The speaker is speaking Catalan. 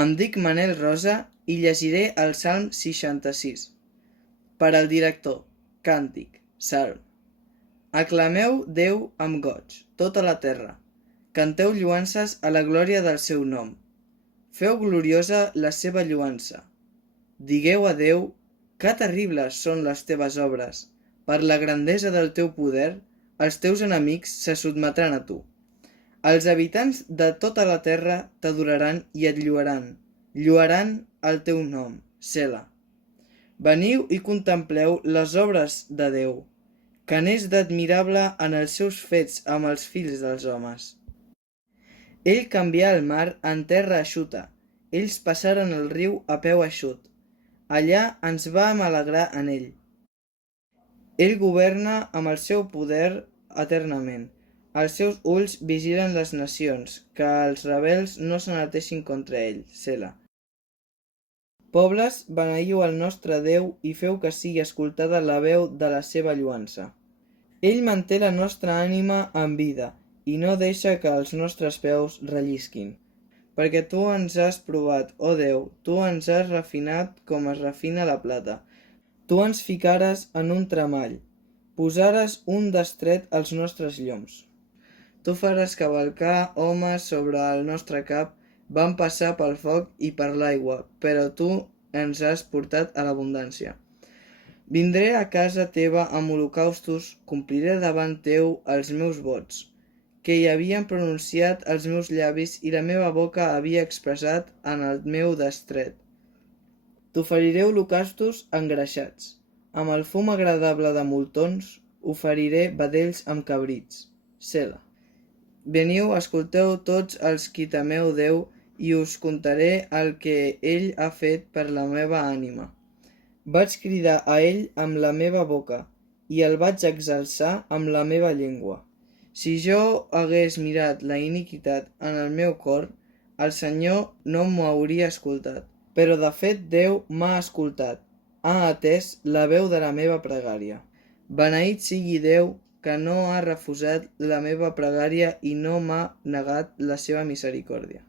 Em dic Manel Rosa i llegiré el Salm 66. Per al director, càntic, salm. Aclameu Déu amb goig, tota la terra. Canteu lloances a la glòria del seu nom. Feu gloriosa la seva lloança. Digueu a Déu, que terribles són les teves obres. Per la grandesa del teu poder, els teus enemics se sotmetran a tu. Els habitants de tota la terra t'adoraran i et lloaran. Lloaran el teu nom, Sela. Veniu i contempleu les obres de Déu, que n'és d'admirable en els seus fets amb els fills dels homes. Ell canvià el mar en terra eixuta, ells passaren el riu a peu eixut. Allà ens vam alegrar en ell. Ell governa amb el seu poder eternament. Els seus ulls vigilen les nacions, que els rebels no s'enalteixin contra ell, Sela. Pobles, beneieu el nostre Déu i feu que sigui escoltada la veu de la seva lloança. Ell manté la nostra ànima en vida i no deixa que els nostres peus rellisquin. Perquè tu ens has provat, ó Déu, tu ens has refinat com es refina la plata. Tu ens ficares en un tremall, posares un destret als nostres lloms. Tu faràs cavalcar homes sobre el nostre cap, van passar pel foc i per l'aigua, però tu ens has portat a l'abundància. Vindré a casa teva amb holocaustos, compliré davant teu els meus vots, que hi havien pronunciat els meus llavis i la meva boca havia expressat en el meu destret. T'oferiré holocaustos engreixats. Amb el fum agradable de moltons, oferiré vedells amb cabrits. Sela. Veniu, escolteu tots els qui temeu Déu i us contaré el que ell ha fet per la meva ànima. Vaig cridar a ell amb la meva boca i el vaig exalçar amb la meva llengua. Si jo hagués mirat la iniquitat en el meu cor, el Senyor no m'ho hauria escoltat. Però de fet Déu m'ha escoltat, ha atès la veu de la meva pregària. Beneït sigui Déu, que no ha refusat la meva pregària i no m'ha negat la seva misericòrdia.